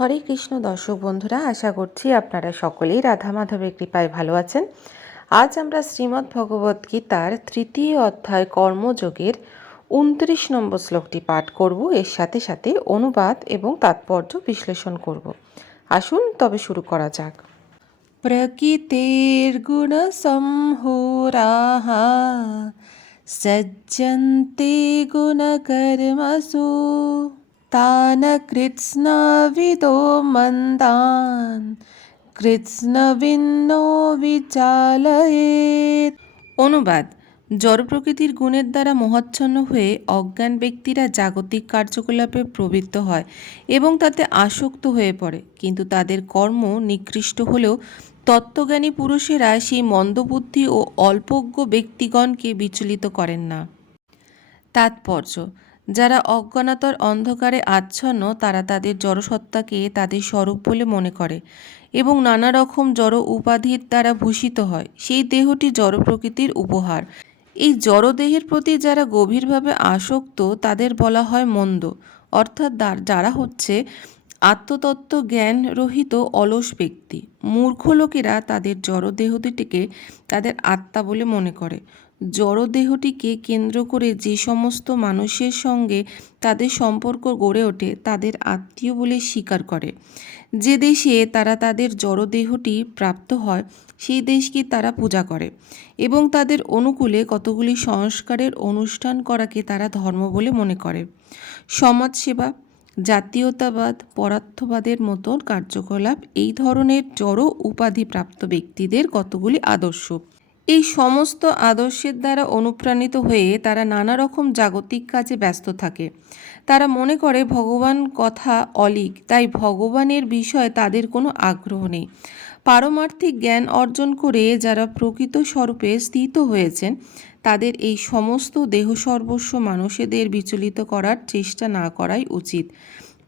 হরে কৃষ্ণ দর্শক বন্ধুরা, আশা করছি আপনারা সকলেই রাধা মাধবের কৃপায় ভালো আছেন। আজ আমরা শ্রীমদ্ ভগবত গীতার তৃতীয় অধ্যায় কর্মযোগের উনত্রিশ নম্বর শ্লোকটি পাঠ করব। এর সাথে সাথে অনুবাদ এবং তাৎপর্য বিশ্লেষণ করব। আসুন তবে শুরু করা যাক। প্রকৃতির গুণ প্রকৃতির্গুণসംহোরাः সজ্জন্তে গুণকর্মসু। তান কৃৎস্নবিদো মন্দান কৃৎস্নবিন্নো বিচালয়েত অনুবাদ, জড় প্রকৃতির গুণের দ্বারা মোহাচ্ছন্ন হয়ে অজ্ঞান ব্যক্তিরা জাগতিক কার্যকলাপে প্রবৃত্ত হয় এবং তাতে আসক্ত হয়ে পড়ে। কিন্তু তাদের কর্ম নিকৃষ্ট হলেও তত্ত্বজ্ঞানী পুরুষেরা সেই মন্দবুদ্ধি ও অল্পজ্ঞ ব্যক্তিগণকে বিচলিত করেন না। তাৎপর্য যারা অজ্ঞানতার অন্ধকারে আচ্ছন্ন, তারা তাদের জড়সত্তাকে তাদের স্বরূপ বলে মনে করে এবং নানা রকম জড় উপাধির দ্বারা ভূষিত হয়। সেই দেহটি জড় প্রকৃতির উপহার। এই জড়দেহের প্রতি যারা গভীরভাবে আসক্ত, তাদের বলা হয় মন্দ। অর্থাৎ যারা হচ্ছে আত্মতত্ত্ব জ্ঞান রহিত অলস ব্যক্তি। মূর্খ লোকেরা তাদের জড়দেহটিকে তাদের আত্মা বলে মনে করে। জড়দেহটিকে কেন্দ্র করে যে সমস্ত মানুষের সঙ্গে তাদের সম্পর্ক গড়ে ওঠে, তাদের আত্মীয় বলে স্বীকার করে। যে দেশে তারা তাদের জড়দেহটি প্রাপ্ত হয়, সেই দেশকে তারা পূজা করে এবং তাদের অনুকূলে কতগুলি সংস্কারের অনুষ্ঠান করাকে তারা ধর্ম বলে মনে করে। সমাজসেবা, জাতীয়তাবাদ, পরার্থবাদের মতো কার্যকলাপ, এই ধরনের জড় উপাধিপ্রাপ্ত ব্যক্তিদের কতগুলি আদর্শ? এই সমস্ত আদর্শের দ্বারা অনুপ্রাণিত হয়ে তারা নানা রকম জাগতিক কাজে ব্যস্ত থাকে। তারা মনে করে, ভগবান কথা অলিক, তাই ভগবানের বিষয়ে তাদের কোনো আগ্রহ নেই। পারমার্থিক জ্ঞান অর্জন করে যারা প্রকৃত স্বরূপে স্থিত হয়েছেন, তাদের এই সমস্ত দেহ সর্বস্ব মানুষেদের বিচলিত করার চেষ্টা না করাই উচিত।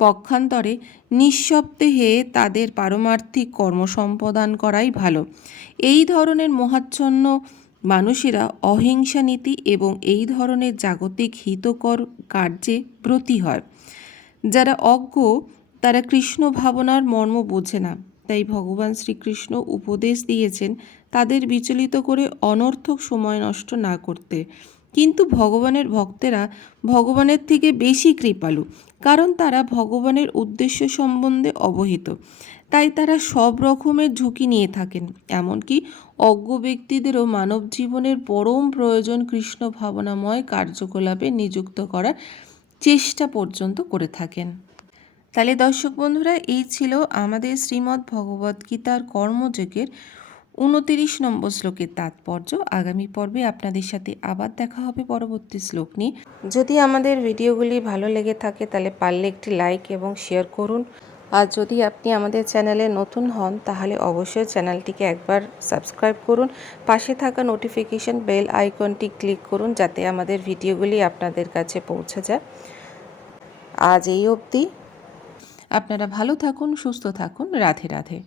পক্ষান্তরে নিঃশব্দেহে তাদের পারমার্থিক কর্মসম্পাদন করাই ভালো। এই ধরনের মহাচ্ছন্ন মানুষেরা অহিংসা নীতি এবং এই ধরনের জাগতিক হিতকর কার্যে ব্রতী হয়। যারা অজ্ঞ, তারা কৃষ্ণ ভাবনার মর্ম বোঝে না। তাই ভগবান শ্রীকৃষ্ণ উপদেশ দিয়েছেন তাদের বিচলিত করে অনর্থক সময় নষ্ট না করতে। কিন্তু ভগবানের ভক্তেরা ভগবানের থেকে বেশি কৃপালু, কারণ তারা ভগবানের উদ্দেশ্য সম্বন্ধে অবহিত। তাই তারা সব রকমের ঝুঁকি নিয়ে থাকেন, এমনকি অজ্ঞ ব্যক্তিদেরও মানব জীবনের পরম প্রয়োজন কৃষ্ণ ভাবনাময় কার্যকলাপে নিযুক্ত করার চেষ্টা পর্যন্ত করে থাকেন। তাহলে দর্শক বন্ধুরা, এই ছিল আমাদের শ্রীমদ্ ভগবদ্গীতার কর্মযোগের উনতিরিশ নম্বর শ্লোকের তাৎপর্য আগামী পর্বে আপনাদের সাথে আবার দেখা হবে পরবর্তী শ্লোক নিয়ে। যদি আমাদের ভিডিওগুলি ভালো লেগে থাকে তাহলে পারলে একটি লাইক এবং শেয়ার করুন। আর যদি আপনি আমাদের চ্যানেলে নতুন হন তাহলে অবশ্যই চ্যানেলটিকে একবার সাবস্ক্রাইব করুন। পাশে থাকা নোটিফিকেশন বেল আইকনটি ক্লিক করুন যাতে আমাদের ভিডিওগুলি আপনাদের কাছে পৌঁছে যায়। আজ এই অবধি। আপনারা ভালো থাকুন সুস্থ থাকুন। রাধে রাধে।